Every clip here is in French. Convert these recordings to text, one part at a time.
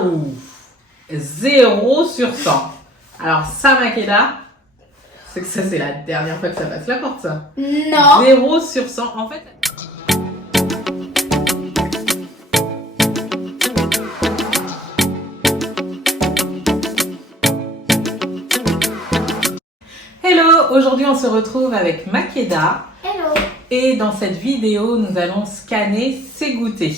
Waouh! 0 sur 100. Alors ça, Makeda, c'est que ça, c'est la dernière fois que ça passe la porte, ça. Non. 0 sur 100. En fait... Hello! Aujourd'hui, on se retrouve avec Makeda. Hello. Et dans cette vidéo, nous allons scanner ses goûters.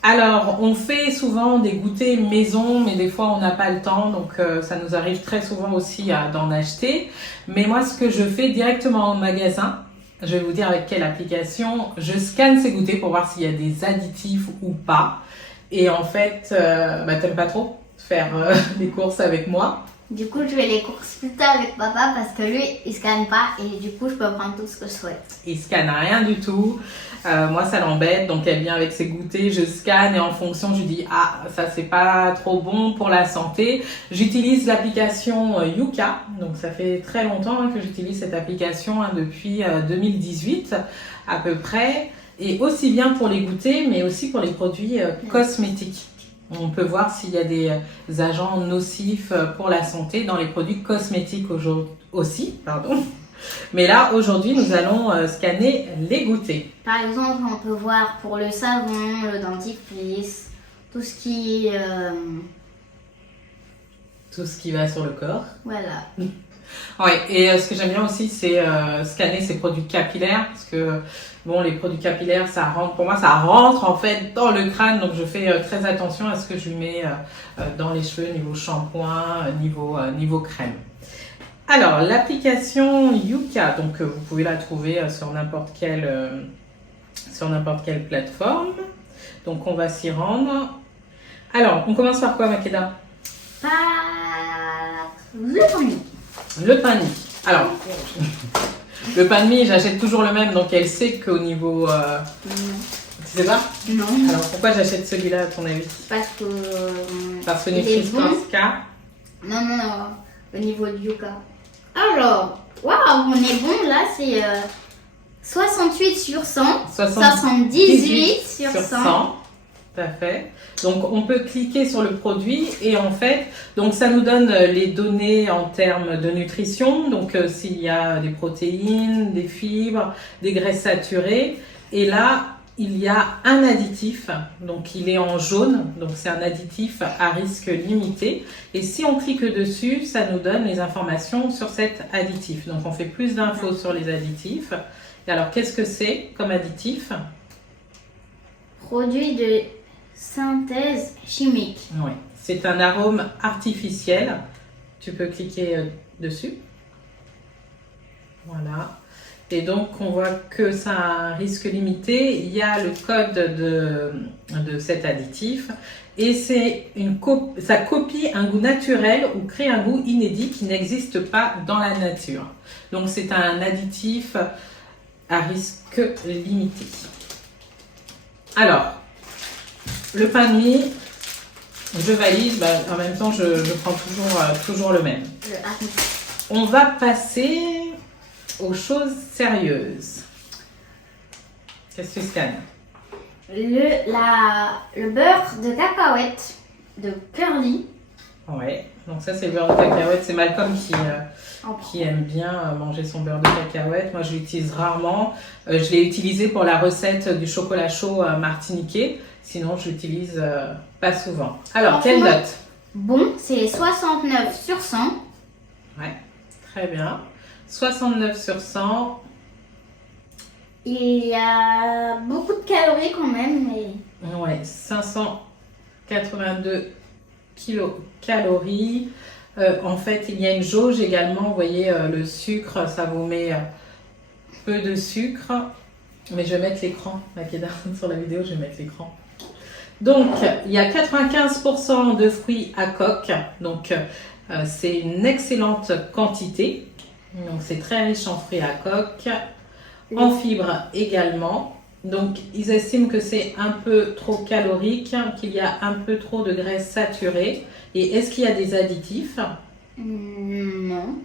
Alors, on fait souvent des goûters maison, mais des fois on n'a pas le temps, donc ça nous arrive très souvent aussi d'en acheter. Mais moi, ce que je fais directement au magasin, je vais vous dire avec quelle application, je scanne ces goûters pour voir s'il y a des additifs ou pas. Et en fait, t'aimes pas trop faire les courses avec moi. Du coup, je fais les courses plus tard avec papa parce que lui, il scanne pas et du coup, je peux prendre tout ce que je souhaite. Il scanne rien du tout. Moi, ça l'embête, donc elle vient avec ses goûters, je scanne et en fonction, je lui dis ah, ça c'est pas trop bon pour la santé. J'utilise l'application Yuka, donc ça fait très longtemps que j'utilise cette application depuis 2018 à peu près, et aussi bien pour les goûters, mais aussi pour les produits cosmétiques. On peut voir s'il y a des agents nocifs pour la santé dans les produits cosmétiques aussi, pardon. Mais là, aujourd'hui, nous allons scanner les goûters. Par exemple, on peut voir pour le savon, le dentifrice, tout ce qui... Tout ce qui va sur le corps. Voilà. Oui, et ce que j'aime bien aussi, c'est scanner ces produits capillaires, parce que bon, les produits capillaires, ça rentre, pour moi, ça rentre en fait dans le crâne, donc je fais très attention à ce que je lui mets dans les cheveux, niveau shampoing, niveau crème. Alors, l'application Yuka, donc vous pouvez la trouver sur n'importe quelle plateforme. Donc, on va s'y rendre. Alors, on commence par quoi, Makeda? Par le pain de mie. Le pain de mie. Alors, le pain de mie, j'achète toujours le même, donc elle sait qu'au niveau... Tu sais pas? Non. Alors, pourquoi j'achète celui-là, à ton avis? Parce que... Parce que il est Nutri-Score K. Non, au niveau du Yuka. Alors, waouh, on est bon, là, c'est 68 sur 100, 78 sur 100. Tout à fait. Donc, on peut cliquer sur le produit et en fait, donc ça nous donne les données en termes de nutrition. Donc, s'il y a des protéines, des fibres, des graisses saturées. Et là, il y a un additif. Donc, il est en jaune. Donc, c'est un additif à risque limité. Et si on clique dessus, ça nous donne les informations sur cet additif. Donc, on fait plus d'infos sur les additifs. Et alors, qu'est-ce que c'est comme additif? Produit de synthèse chimique. Oui, c'est un arôme artificiel. Tu peux cliquer dessus. Voilà. Et donc, on voit que ça a un risque limité. Il y a le code de cet additif. Et ça copie un goût naturel ou crée un goût inédit qui n'existe pas dans la nature. Donc, c'est un additif à risque limité. Alors, le pain de mie, je valide, en même temps je prends toujours le même. On va passer aux choses sérieuses. Qu'est-ce que tu scannes? Le beurre de cacahuète de Curly. Ouais, donc ça c'est le beurre de cacahuète. C'est Malcolm qui aime bien manger son beurre de cacahuète. Moi je l'utilise rarement. Je l'ai utilisé pour la recette du chocolat chaud martiniquais. Sinon je l'utilise pas souvent. Alors, quelle note? Bon, c'est 69 sur 100. Ouais, très bien. 69 sur 100. Il y a beaucoup de calories quand même. Mais... Ouais, 582 kilocalories. En fait, il y a une jauge également. Vous voyez, le sucre, ça vous met peu de sucre. Mais je vais mettre l'écran, Makeda, sur la vidéo, je vais mettre l'écran. Donc, il y a 95% de fruits à coque. Donc, c'est une excellente quantité. Donc, c'est très riche en fruits à coque. En fibres également. Donc, ils estiment que c'est un peu trop calorique, qu'il y a un peu trop de graisse saturée. Et est-ce qu'il y a des additifs? Non.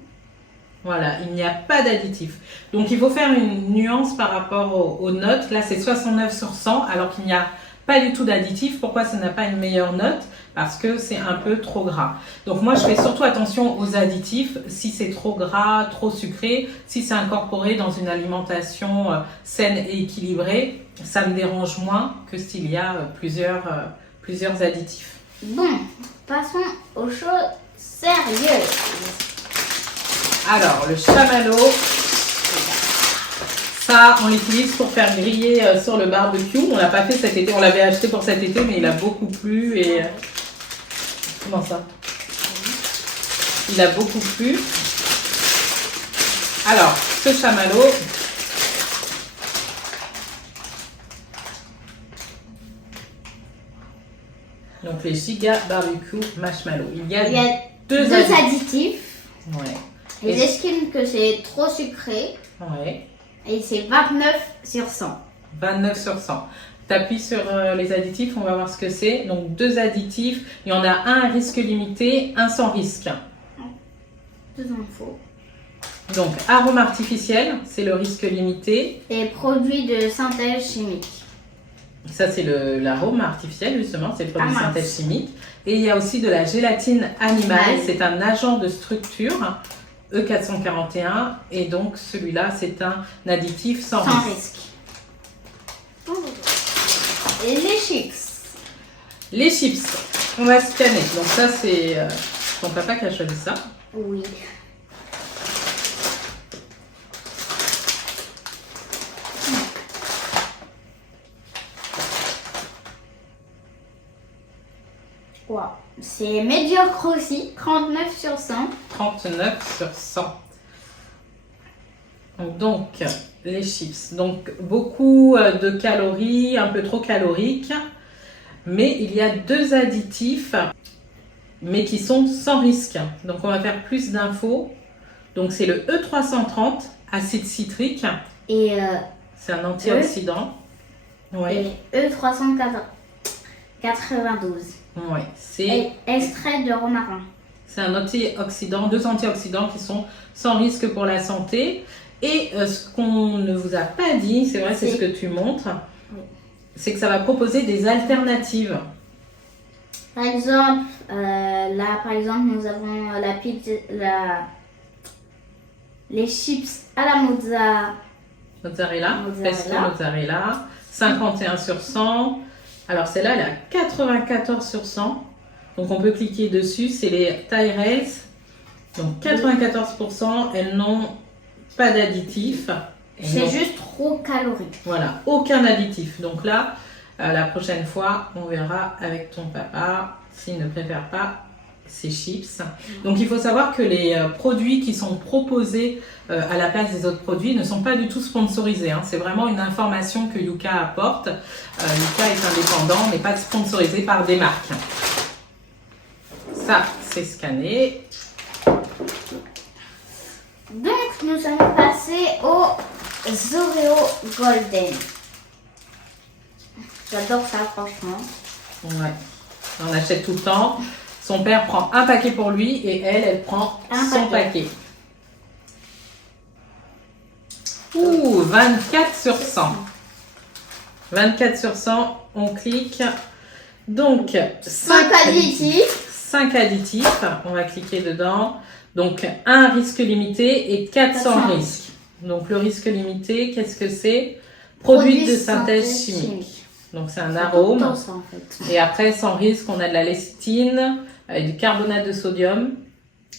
Voilà, il n'y a pas d'additifs. Donc, il faut faire une nuance par rapport aux notes. Là, c'est 69 sur 100, alors qu'il n'y a pas du tout d'additifs. Pourquoi ça n'a pas une meilleure note? Parce que c'est un peu trop gras. Donc moi, je fais surtout attention aux additifs. Si c'est trop gras, trop sucré, si c'est incorporé dans une alimentation saine et équilibrée, ça me dérange moins que s'il y a plusieurs additifs. Bon, passons aux choses sérieuses. Alors, le chamallow, ça, on l'utilise pour faire griller sur le barbecue. On l'a pas fait cet été, on l'avait acheté pour cet été, mais il a beaucoup plu et... Comment ça? Il a beaucoup plu. Alors, ce chamallow, donc les Giga Barbecue Marshmallow. Il y a deux additifs. Ouais. Ils estiment que c'est trop sucré. Ouais. Et c'est 29 sur 100. 29 sur 100. T'appuies sur les additifs, on va voir ce que c'est. Donc 2 additifs, il y en a un à risque limité, un sans risque. 2 infos. Donc arôme artificiel, c'est le risque limité. Et produits de synthèse chimique. Ça c'est l'arôme artificiel justement, c'est le produit de synthèse chimique. Et il y a aussi de la gélatine animale, c'est un agent de structure, E441. Et donc celui-là c'est un additif sans risque. Et les chips. Les chips, on va scanner. Donc ça c'est ton papa qui a choisi ça. Oui. Wow. C'est médiocre aussi, 39 sur 100. 39 sur 100. Donc, les chips. Donc, beaucoup de calories, un peu trop caloriques. Mais il y a 2 additifs, mais qui sont sans risque. Donc, on va faire plus d'infos. Donc, c'est le E330, acide citrique. Et c'est un antioxydant. Ouais. Et E392. Ouais, c'est extrait de romarin. C'est un antioxydant, 2 antioxydants qui sont sans risque pour la santé. Et ce qu'on ne vous a pas dit, c'est vrai, c'est ce que tu montres, c'est que ça va proposer des alternatives. Par exemple, nous avons la pizza, les chips à la mozzarella, pesto mozzarella, 51 sur 100. Alors celle-là, elle a 94 sur 100. Donc on peut cliquer dessus, c'est les Tyrells. Donc 94%, elles n'ont pas d'additif. C'est juste trop calorique. Voilà, aucun additif. Donc là, la prochaine fois, on verra avec ton papa s'il ne préfère pas ces chips. Donc il faut savoir que les produits qui sont proposés à la place des autres produits ne sont pas du tout sponsorisés. Hein. C'est vraiment une information que Yuka apporte. Yuka est indépendant, n'est pas sponsorisé par des marques. Ça, c'est scanné. Donc nous allons passer aux Oreo Golden. J'adore ça, franchement. Ouais, on achète tout le temps. Son père prend un paquet pour lui et elle prend son paquet. Ouh, 24 sur 100. 24 sur 100, on clique. Donc, 5 additifs. 5 additifs, on va cliquer dedans. Donc, un risque limité et 4 sans risque. Donc, le risque limité, qu'est-ce que c'est? Produit de synthèse chimique. Donc, c'est un arôme. Ça, en fait. Et après, sans risque, on a de la lécithine, du carbonate de sodium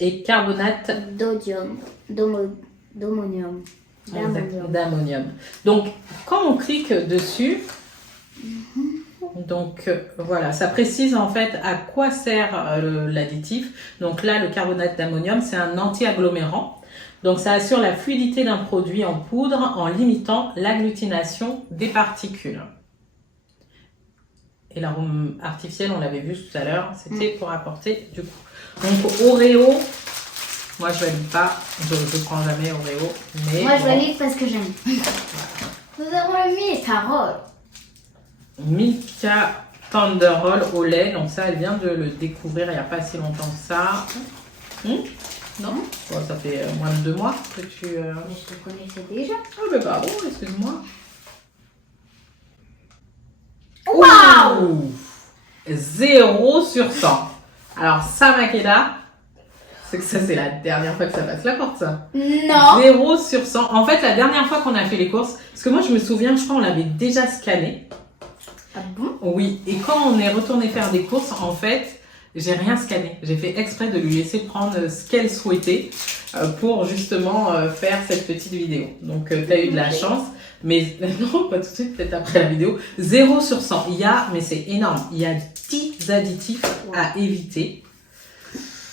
et carbonate d'ammonium. Donc, quand on clique dessus, donc voilà, ça précise en fait à quoi sert l'additif. Donc là, le carbonate d'ammonium, c'est un anti-agglomérant. Donc ça assure la fluidité d'un produit en poudre en limitant l'agglutination des particules. Et l'arôme artificiel, on l'avait vu tout à l'heure, c'était pour apporter du goût. Donc Oreo, moi je valide pas, je ne prends jamais Oreo. Mais moi je valide parce que j'aime. Nous avons le Milka Roll. Milka Tender Roll au lait, donc ça elle vient de le découvrir il n'y a pas si longtemps que ça. Non, bon, ça fait moins de 2 mois que tu... Mais je le connaissais déjà. Oh mais pardon, excuse-moi. Waouh! 0 sur 100. Alors ça, Makeda, c'est que ça, c'est la dernière fois que ça passe la porte, ça. Non. 0 sur 100. En fait, la dernière fois qu'on a fait les courses, parce que moi, je me souviens, je crois, on l'avait déjà scanné. Ah bon? Oui, et quand on est retourné faire des courses, en fait, j'ai rien scanné. J'ai fait exprès de lui laisser prendre ce qu'elle souhaitait pour justement faire cette petite vidéo. Donc, tu as eu de la chance. Mais non, pas tout de suite, peut-être après la vidéo. 0 sur 100. Il y a, mais c'est énorme, il y a 10 additifs à éviter.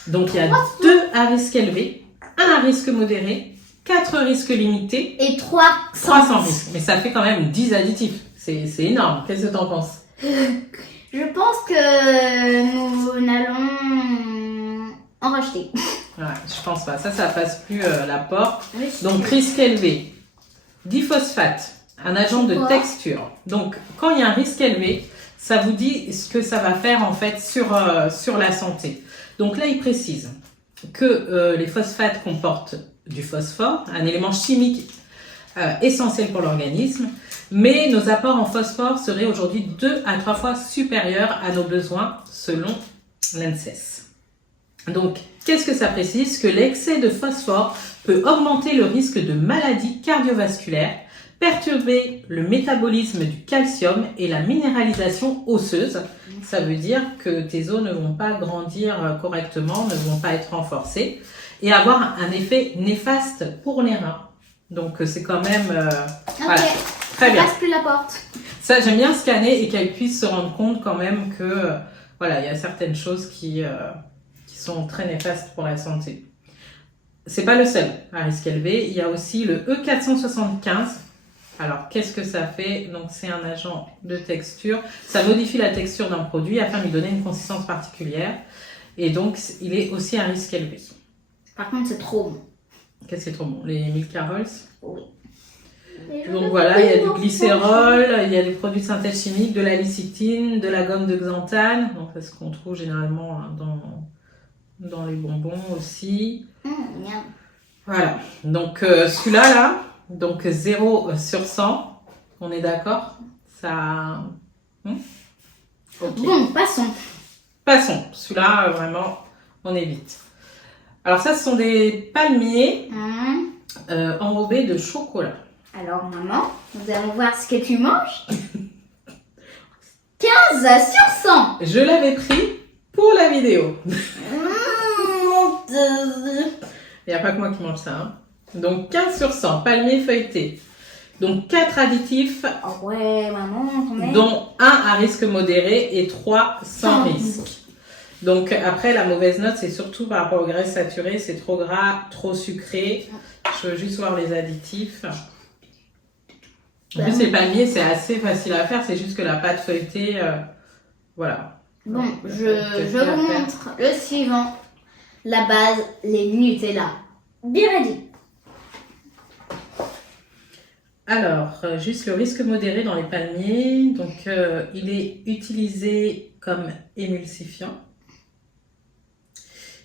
Donc, il y a 2 à risque élevé, 1 à risque modéré, 4 risques limités et 3 sans risque. Mais ça fait quand même 10 additifs. C'est énorme. Qu'est-ce que tu en penses? Je pense que nous allons en racheter. Ouais, je pense pas. Ça passe plus la porte. Oui, donc, risque élevé. Diphosphate, un agent de texture. Donc, quand il y a un risque élevé, ça vous dit ce que ça va faire en fait sur la santé. Donc là, il précise que les phosphates comportent du phosphore, un élément chimique essentiel pour l'organisme, mais nos apports en phosphore seraient aujourd'hui 2 à 3 fois supérieurs à nos besoins selon l'ANSES. Donc, qu'est-ce que ça précise? Que l'excès de phosphore peut augmenter le risque de maladies cardiovasculaires, perturber le métabolisme du calcium et la minéralisation osseuse. Ça veut dire que tes os ne vont pas grandir correctement, ne vont pas être renforcés et avoir un effet néfaste pour les reins. Donc c'est quand même voilà, très bien. Passe plus la porte. Ça, j'aime bien scanner et qu'elle puisse se rendre compte quand même que voilà, il y a certaines choses qui sont très néfastes pour la santé. C'est pas le seul à risque élevé. Il y a aussi le E475. Alors, qu'est-ce que ça fait? Donc, c'est un agent de texture. Ça modifie la texture d'un produit afin de lui donner une consistance particulière. Et donc, il est aussi à risque élevé. Par contre, c'est trop bon. Qu'est-ce qui est trop bon? Les Milka Rolls? Oui. Donc voilà, il y a du glycérol, il y a des produits de synthèse chimique, de la lécithine, de la gomme de xanthane. Donc, c'est ce qu'on trouve généralement dans les bonbons aussi. Voilà. Donc, celui-là, là, donc 0 sur 100. On est d'accord? Ça... Okay. Bon, passons. Passons. Celui-là, vraiment, on évite. Alors ça, ce sont des palmiers enrobés de chocolat. Alors, maman, nous allons voir ce que tu manges. 15 sur 100. Je l'avais pris pour la vidéo. Il n'y a pas que moi qui mange ça. Hein. Donc 15 sur 100, palmier feuilleté. Donc 4 additifs, oh ouais, maman, quand même. dont 1 à risque modéré et 3 sans risque. Donc après, la mauvaise note, c'est surtout par rapport aux graisses saturées. C'est trop gras, trop sucré. Je veux juste voir les additifs. En plus, les palmiers, c'est assez facile à faire. C'est juste que la pâte feuilletée, voilà. Bon, je vous montre le suivant. La base, les Nutella. Bien dit. Alors, juste le risque modéré dans les palmiers. Donc, il est utilisé comme émulsifiant.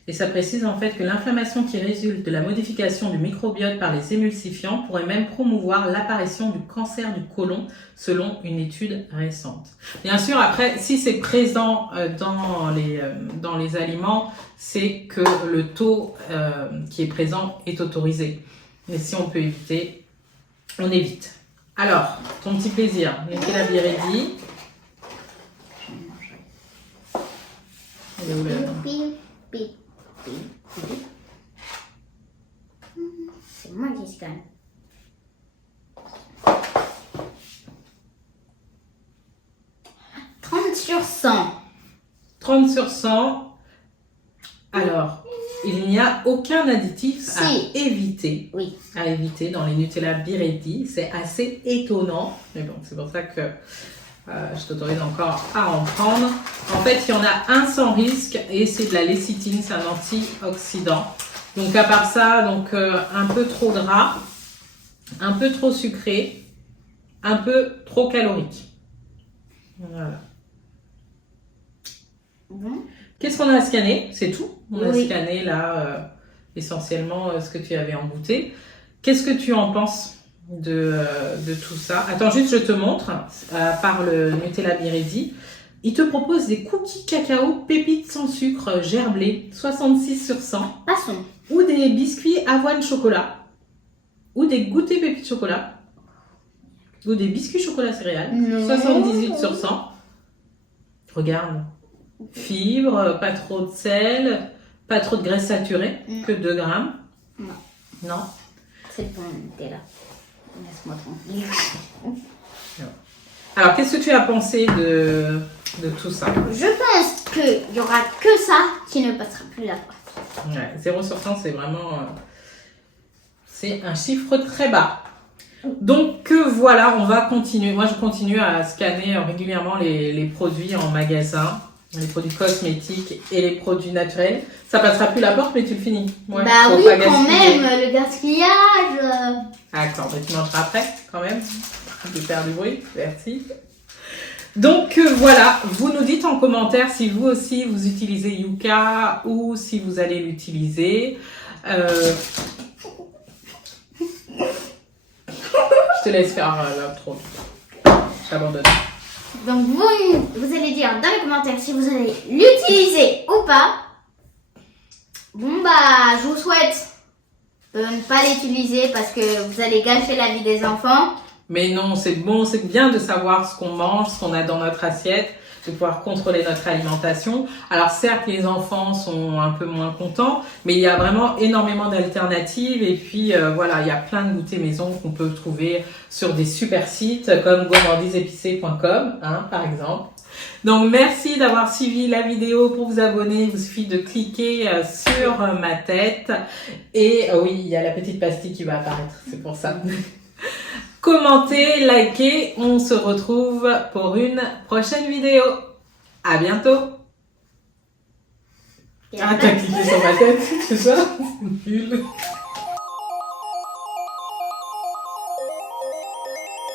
Et ça précise en fait que l'inflammation qui résulte de la modification du microbiote par les émulsifiants pourrait même promouvoir l'apparition du cancer du côlon selon une étude récente. Bien sûr, après, si c'est présent dans les aliments, c'est que le taux qui est présent est autorisé. Mais si on peut éviter, on évite. Alors, ton petit plaisir, Nutella Biredi. C'est moi qui scanne. 30 sur 100. 30 sur 100. Alors, il n'y a aucun additif à éviter. Oui. À éviter dans les Nutella Biredi. C'est assez étonnant. Mais bon, c'est pour ça que je t'autorise encore à en prendre. En fait, il y en a un sans risque et c'est de la lécithine, c'est un antioxydant. Donc à part ça, donc un peu trop gras, un peu trop sucré, un peu trop calorique. Voilà. Bon. Qu'est-ce qu'on a à scanner? C'est tout. On a Oui. scanné là essentiellement ce que tu avais embouté. Qu'est-ce que tu en penses de tout ça. Attends, juste je te montre, par le Nutella Biridi. Il te propose des cookies cacao pépites sans sucre gerblé, 66 sur 100. Passons. Ou des biscuits avoine chocolat. Ou des goûters pépites chocolat. Ou des biscuits chocolat céréales, 78 sur 100. Regarde. Fibres, pas trop de sel, pas trop de graisse saturée, que 2 grammes. Non. C'est bon, Nutella. Laisse-moi tranquille. Alors, qu'est-ce que tu as pensé de tout ça? Je pense qu'il n'y aura que ça qui ne passera plus la porte. Ouais, 0 sur 100, c'est vraiment... c'est un chiffre très bas. Donc voilà, on va continuer. Moi, je continue à scanner régulièrement les produits en magasin, les produits cosmétiques et les produits naturels. Ça passera plus la porte, mais tu le finis. Ouais, bah oui, pas quand gaspiller. même, le gaspillage. D'accord, mais tu mangeras après, quand même. Je vais faire du bruit, merci. Donc voilà, vous nous dites en commentaire si vous aussi vous utilisez Yuka ou si vous allez l'utiliser. Je te laisse faire l'intro. J'abandonne. Donc vous allez dire dans les commentaires si vous allez l'utiliser ou pas. Bon bah je vous souhaite de ne pas l'utiliser parce que vous allez gâcher la vie des enfants. Mais non, c'est bon, c'est bien de savoir ce qu'on mange, ce qu'on a dans notre assiette, de pouvoir contrôler notre alimentation. Alors certes, les enfants sont un peu moins contents, mais il y a vraiment énormément d'alternatives. Et puis voilà, il y a plein de goûters maison qu'on peut trouver sur des super sites comme gourmandisépicées.com, par exemple. Donc merci d'avoir suivi la vidéo. Pour vous abonner, il vous suffit de cliquer sur ma tête. Et oui, il y a la petite pastille qui va apparaître, c'est pour ça. Commentez, likez, on se retrouve pour une prochaine vidéo. À bientôt. Ah, t'as cliqué sur ma tête, c'est ça? C'est nul.